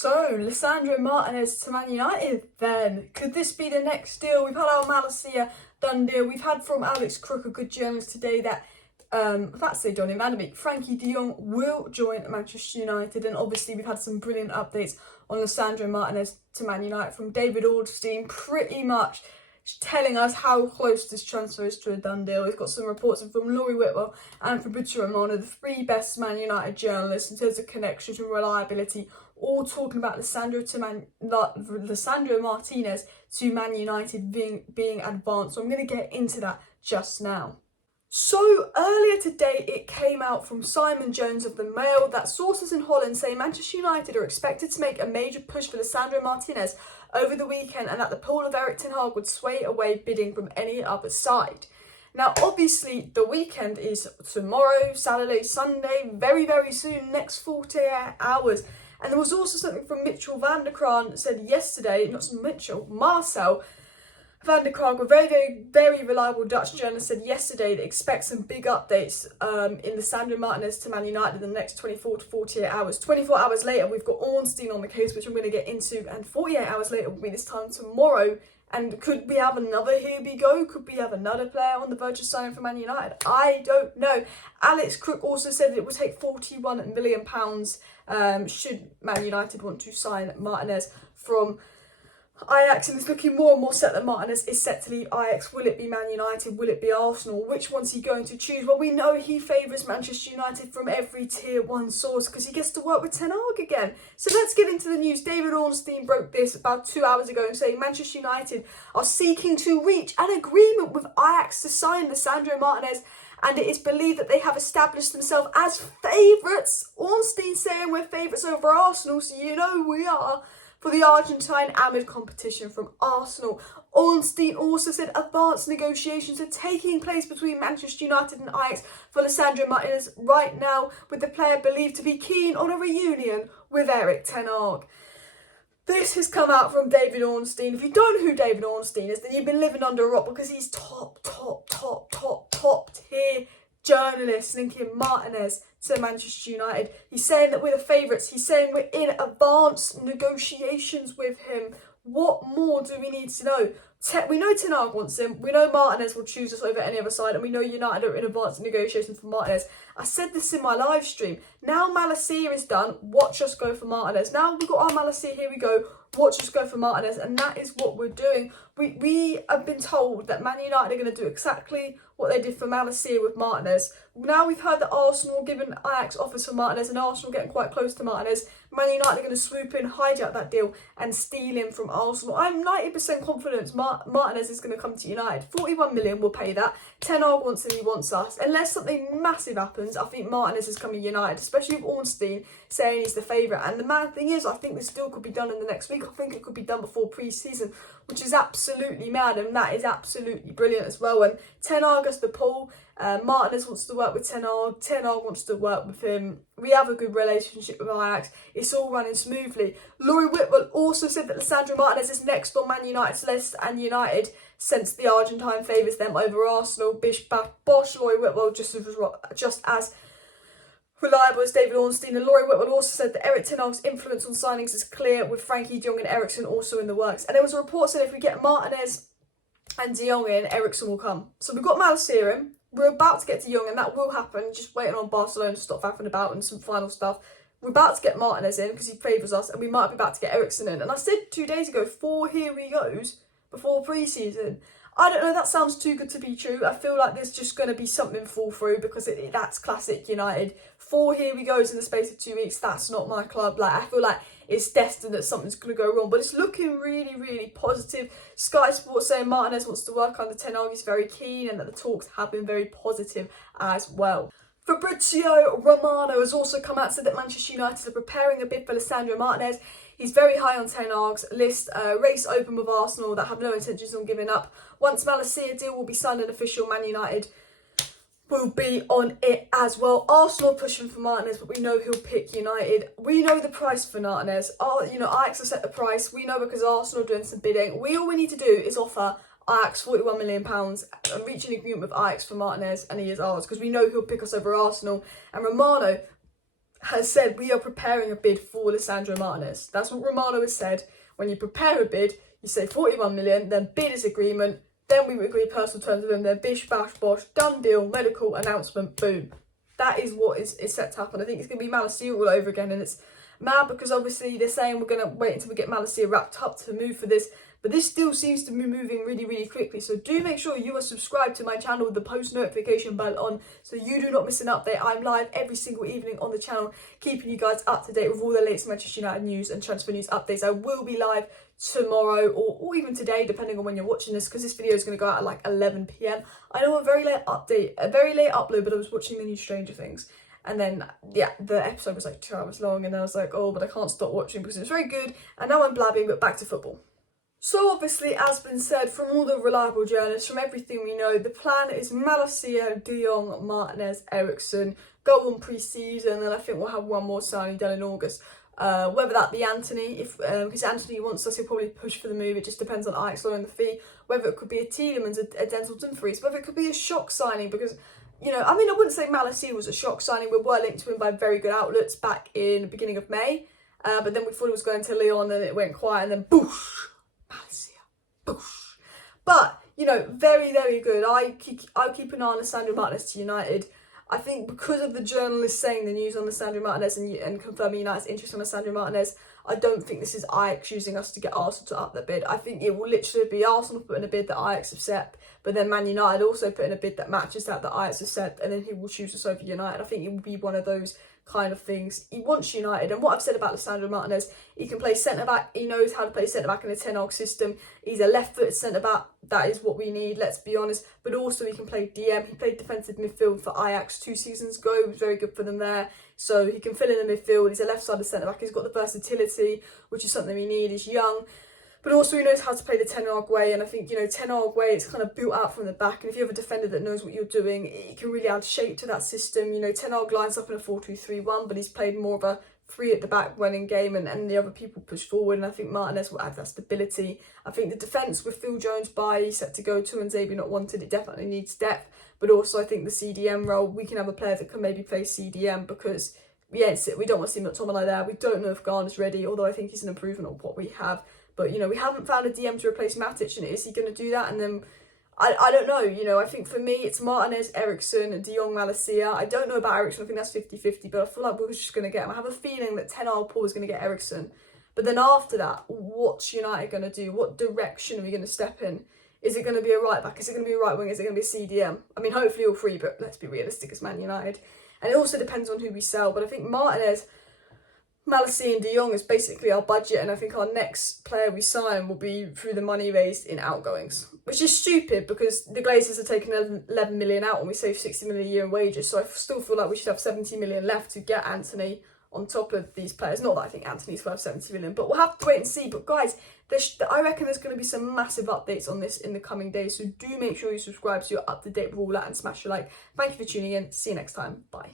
So, Lisandro Martinez to Man United then. Could this be the next deal? We've had our Malaysia done deal. We've had from Alex Crook, a good journalist today, that that's say Donny Van de Beek, Frankie de Jong will join Manchester United. And obviously we've had some brilliant updates on Lisandro Martinez to Man United from David Ornstien, pretty much telling us how close this transfer is to a done deal. We've got some reports from Laurie Whitwell and Fabrizio Romano, the three best Man United journalists in terms of connections and reliability, all talking about Lisandro Martinez to Man United being advanced. So I'm going to get into that just now. So earlier today it came out from Simon Jones of the Mail that sources in Holland say Manchester United are expected to make a major push for Lisandro Martinez over the weekend, and that the pull of Erik ten Hag would sway away bidding from any other side. Now obviously the weekend is tomorrow, Saturday, Sunday, very very soon, next 48 hours. And there was also something from Mitchell van der Kraan said yesterday, Marcel van der Kraan, a very reliable Dutch journalist, said yesterday that expects some big updates in Lisandro Martinez to Man United in the next 24 to 48 hours. 24 hours later, we've got Ornstien on the case, which I'm going to get into, and 48 hours later will be this time tomorrow. And could we have another here we go? Could we have another player on the verge of signing for Man United? I don't know. Alex Crook also said that it would take £41 million should Man United want to sign Martinez from Ajax, and it's looking more and more set that Martinez is set to leave Ajax. Will it be Man United? Will it be Arsenal? Which one's he going to choose? Well, we know he favours Manchester United from every tier 1 source because he gets to work with Ten Hag again. So let's get into the news. David Ornstien broke this about 2 hours ago and saying Manchester United are seeking to reach an agreement with Ajax to sign Lisandro Martinez, and it is believed that they have established themselves as favourites. Ornstien saying we're favourites over Arsenal, so you know we are, for the Argentine amid competition from Arsenal. Ornstien also said advanced negotiations are taking place between Manchester United and Ajax for Lisandro Martinez right now, with the player believed to be keen on a reunion with Erik ten Hag. This has come out from David Ornstien. If you don't know who David Ornstien is, then you've been living under a rock, because he's top tier journalist linking Martinez to Manchester United. He's saying that we're the favourites. He's saying we're in advanced negotiations with him. What more do we need to know? We know Ten Hag wants him. We know Martinez will choose us over any other side, and we know United are in advanced negotiations for Martinez. I said this in my live stream. Now Malaysia is done, watch us go for Martinez. Now we've got our Malaysia, here we go. Watch us go for Martinez, and that is what we're doing. We have been told that Man United are going to do exactly what they did for Malaysia with Martinez. Now we've heard that Arsenal giving Ajax offers for Martinez, and Arsenal getting quite close to Martinez. Man United are going to swoop in, hijack that deal and steal him from Arsenal. I'm 90% confident Martinez is going to come to United. 41 million, we'll pay that. Ten Hag wants him, he wants us. Unless something massive happens, I think Martinez is coming to United, especially with Ornstien saying he's the favourite. And the mad thing is, I think this deal could be done in the next week. I think it could be done before pre-season, which is absolutely mad, and that is absolutely brilliant as well. And Ten Hag has the pull. Martinez wants to work with Ten Hag. Ten Hag wants to work with him. We have a good relationship with Ajax. It's all running smoothly. Laurie Whitwell also said that Lisandro Martinez is next on Man United's list, and United, since the Argentine favours them over Arsenal, bish, bash, bosh. Laurie Whitwell just as reliable as David Ornstien. And Laurie Whitwell also said that Erik ten Hag's influence on signings is clear, with Frankie de Jong and Eriksen also in the works. And there was a report saying if we get Martinez and de Jong in, Eriksen will come. So we've got Malaysia in. We're about to get de Jong, and that will happen. Just waiting on Barcelona to stop faffing about and some final stuff. We're about to get Martinez in because he favours us, and we might be about to get Eriksen in. And I said 2 days ago, 4 here we goes before pre-season. I don't know, that sounds too good to be true. I feel like there's just going to be something fall through, because that's classic United. 4 here we goes in the space of 2 weeks. That's not my club. Like, I feel like it's destined that something's going to go wrong, but it's looking really, really positive. Sky Sports saying Martinez wants to work under Ten Hag. He's very keen, and that the talks have been very positive as well. Fabrizio Romano has also come out and said that Manchester United are preparing a bid for Lisandro Martinez. He's very high on Ten Hag's list. Race open with Arsenal that have no intentions on giving up. Once Malaysia deal will be signed and official, Man United will be on it as well. Arsenal pushing for Martinez, but we know he'll pick United. We know the price for Martinez. Ajax have set the price. We know because Arsenal are doing some bidding. All we need to do is offer Ajax £41 million and reach an agreement with Ajax for Martinez, and he is ours, because we know he'll pick us over Arsenal. And Romano has said we are preparing a bid for Lisandro Martinez. That's what Romano has said. When you prepare a bid, you say 41 million, then bid is agreement, then we agree personal terms with them, then bish, bash, bosh, done deal, medical announcement, boom. That is what is set to happen. I think it's going to be Malacia all over again, and it's mad because obviously they're saying we're going to wait until we get Malacia wrapped up to move for this, but this still seems to be moving really, really quickly. So do make sure you are subscribed to my channel with the post notification bell on so you do not miss an update. I'm live every single evening on the channel, keeping you guys up to date with all the latest Manchester United news and transfer news updates. I will be live tomorrow or even today, depending on when you're watching this, because this video is going to go out at like 11 p.m. I know a very late upload, but I was watching the new Stranger Things. And then, yeah, the episode was like 2 hours long, and I was like, oh, but I can't stop watching because it was very good. And now I'm blabbing, but back to football. So obviously, as been said from all the reliable journalists, from everything we know, the plan is Malacia, De Jong, Martinez, Eriksen, go on pre-season, and I think we'll have one more signing done in August. Whether that be Anthony, because Anthony wants us, he'll probably push for the move. It just depends on Ajax lowering the fee. Whether it could be a Tielemans, a Denzel Dumfries, whether it could be a shock signing, because, you know, I mean, I wouldn't say Malacia was a shock signing. We were linked to him by very good outlets back in the beginning of May, but then we thought it was going to Lyon, and it went quiet, and then boosh, Malacia, boosh. But, you know, very, very good. I keep an eye on Lisandro Martinez to United. I think because of the journalists saying the news on Lisandro Martinez and confirming United's interest on Lisandro Martinez, I don't think this is Ajax using us to get Arsenal to up their bid. I think it will literally be Arsenal putting a bid that Ajax have set, but then Man United also putting a bid that matches that Ajax have set, and then he will choose us over United. I think it will be one of those kind of things. He wants United, and what I've said about Lisandro Martinez, he can play centre-back, he knows how to play centre-back in a 10-arc system, he's a left-footed centre-back, that is what we need, let's be honest, but also he can play DM, he played defensive midfield for Ajax 2 seasons ago, he was very good for them there, so he can fill in the midfield, he's a left-sided centre-back, he's got the versatility, which is something we need, he's young, but also he knows how to play the 10-arc way, and I think, you know, 10-arc way, it's kind of built out from the back, and if you have a defender that knows what you're doing, it can really add shape to that system. You know, 10-arc lines up in a 4-2-3-1, but he's played more of a 3 at the back when in game, and the other people push forward, and I think Martinez will add that stability. I think the defence with Phil Jones by set to go to and Xavier not wanted, it definitely needs depth, but also I think the CDM role, we can have a player that can maybe play CDM, because yes, we don't want to see McTominay there, we don't know if Garner's ready, although I think he's an improvement on what we have. But, you know, we haven't found a DM to replace Matic, and is he going to do that? And then, I don't know, you know, I think for me, it's Martinez, Eriksen, De Jong, Malacia. I don't know about Eriksen, I think that's 50-50, but I feel like we're just going to get him. I have a feeling that 10-hour Paul is going to get Eriksen. But then after that, what's United going to do? What direction are we going to step in? Is it going to be a right back? Is it going to be a right wing? Is it going to be a CDM? I mean, hopefully all three, but let's be realistic as Man United. And it also depends on who we sell. But I think Martinez, Malacia and De Jong is basically our budget, and I think our next player we sign will be through the money raised in outgoings, which is stupid because the Glazers are taking 11 million out and we save 60 million a year in wages, so I still feel like we should have 70 million left to get Anthony on top of these players. Not that I think Anthony's worth 70 million, but we'll have to wait and see. But guys, I reckon there's going to be some massive updates on this in the coming days, so do make sure you subscribe so you're up to date with all that and smash your like. Thank you for tuning in. See you next time. Bye.